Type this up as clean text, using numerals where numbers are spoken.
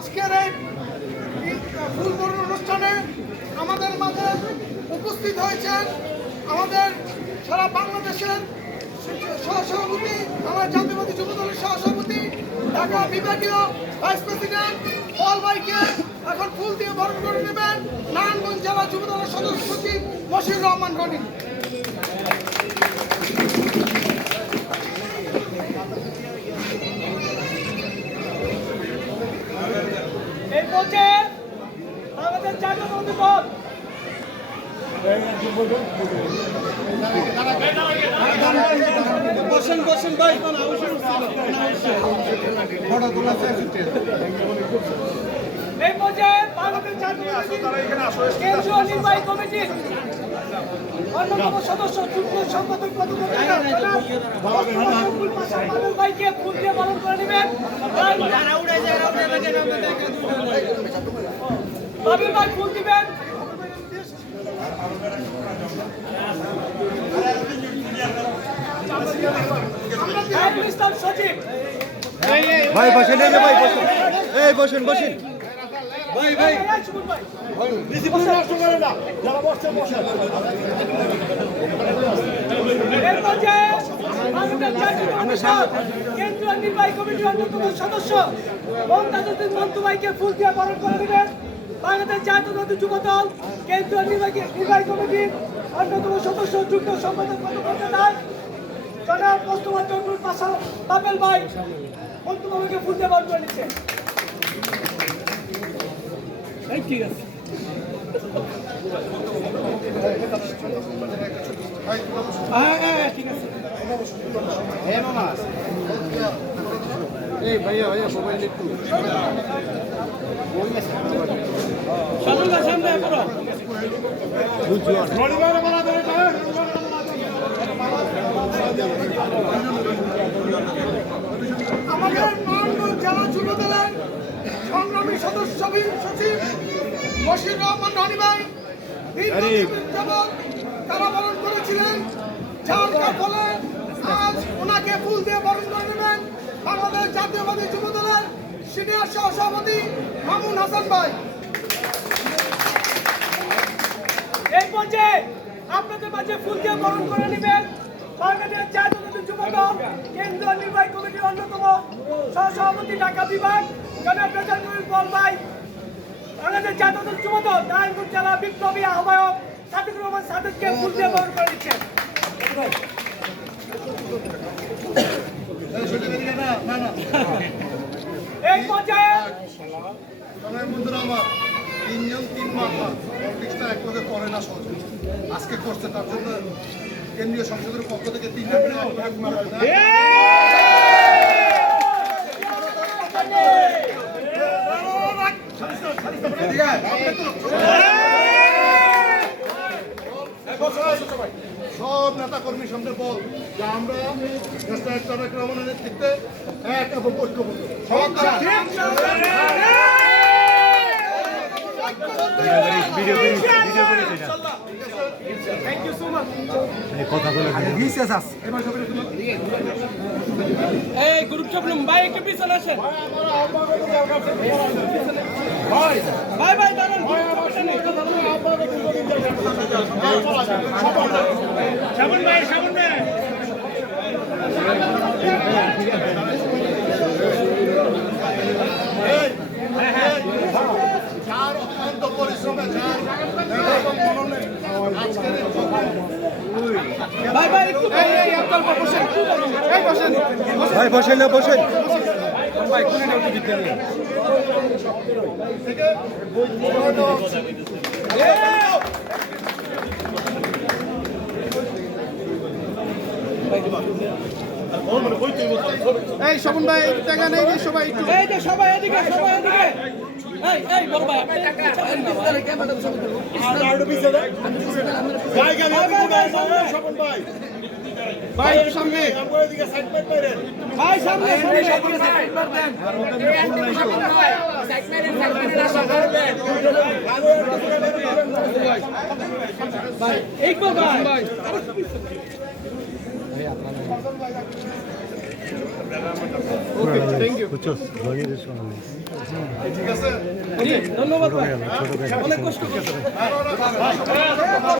আজকের এই ফুলবরণ অনুষ্ঠানে আমাদের মাঝে উপস্থিত হয়েছেন আমাদের সারা বাংলাদেশের সহসভাপতি, আমার জাতীয়বাদী যুব দলের সহসভাপতি, ঢাকা বিভাগীয় ভাইস প্রেসিডেন্ট পল ভাইকে এখন ফুল দিয়ে বরণ করে নেবেন নারায়ণগঞ্জ জেলা যুব দলের সদস্য সচিব মশিউর রহমান রনি। এই পর্যায়ে আমাদের জাতীয়তাবাদী দল বসেন ভাই, এই পর্যায়ে বাংলাদেশ জাতীয়তাবাদী কেন্দ্রীয় নির্বাহী কমিটির অন্যতম সদস্য যুগ্ম সম্পাদক বাদল ভাইকে ফুল দিয়ে বরণ করে নেবেন। বাদল ভাই ফুল দিবেন। ইসলাম সচিব ভাই বসেন, এই যে ভাই বসেন, এই বসেন বসেন ভাই ভাই এর পর্যায়ে আমাদের কেন্দ্রীয় নির্বাহী কমিটির অন্যতম সদস্য মমতাজউদ্দিন মন্তু ভাইকে ফুল দিয়ে বরণ করে দেবেন। বাংলাদেশ জাতীয়তাবাদী যুব দল কেন্দ্রীয় নির্বাহী কমিটির অন্যতম সদস্য যুগ্ম সম্পাদক জনাব মোস্তফা চন্দ্র বাপেল ভাই মন্তু ভাইকে ফুল দিয়ে বরণ করে নিচ্ছে। ঠিক আছে, ঠিক আছে। এই ভাইয়া মোবাইল একটু আমাদের নারায়ণগঞ্জ জেলা যুব দলের সংগ্রামী সদস্য সচিব মশিউর রহমান রনি ভাই তারা বরণ করেছিলেন, যার ফলে আজ ওনাকে ফুল দিয়ে বরণ করে নেবেন বাংলাদেশ জাতীয়বাদী যুব দলের সিনিয়র সহসভাপতি মামুন হাসান ভাই। এই পর্যায়ে আপনাদের মাঝে ফুল দিয়ে বরণ করে নেবেন বাংলাদেশ জাতীয়তাবাদী যুব দল কেন্দ্রীয় নির্বাহী কমিটির অন্যতম সহসভাপতি ঢাকা বিভাগ জনাব রেজাউল পল ভাই, বাংলাদেশ জাতীয়তাবাদী যুব দল নারায়ণগঞ্জ জেলা বিপ্লবী আহ্বায়ক সাদিকুর রহমান সাদেককে ফুল দিয়ে বরণ করে দিচ্ছেন। এই পর্যায়ে তিনজন 3 মামলা পলিটিক্সটা এক লগে করে না সহজ, আজকে করছে তার জন্য কেন্দ্রীয় সংসদের পক্ষ থেকে 3টা সব নেতা কর্মী সামনে বল যে আমরা তারেক রহমানের নেতৃত্বে এক এবং ঐক্যবদ্ধ এই গ্রুপ চাপলুম ভাই একটু পিছনে আসেন। ভাই ভাই দাঁড়ান, সাবন ভাই যার অত্যন্ত পরিশ্রমে ভাই বসেন না বসেন এই শোভন ভাই টাকা নেই সবাই একটু এই যে সবাই এদিকে এই বড় ভাই ভাই সামনে ভাই সামনে ইকবাল ভাই ঠিক আছে ধন্যবাদ ভাই। অনেক কষ্ট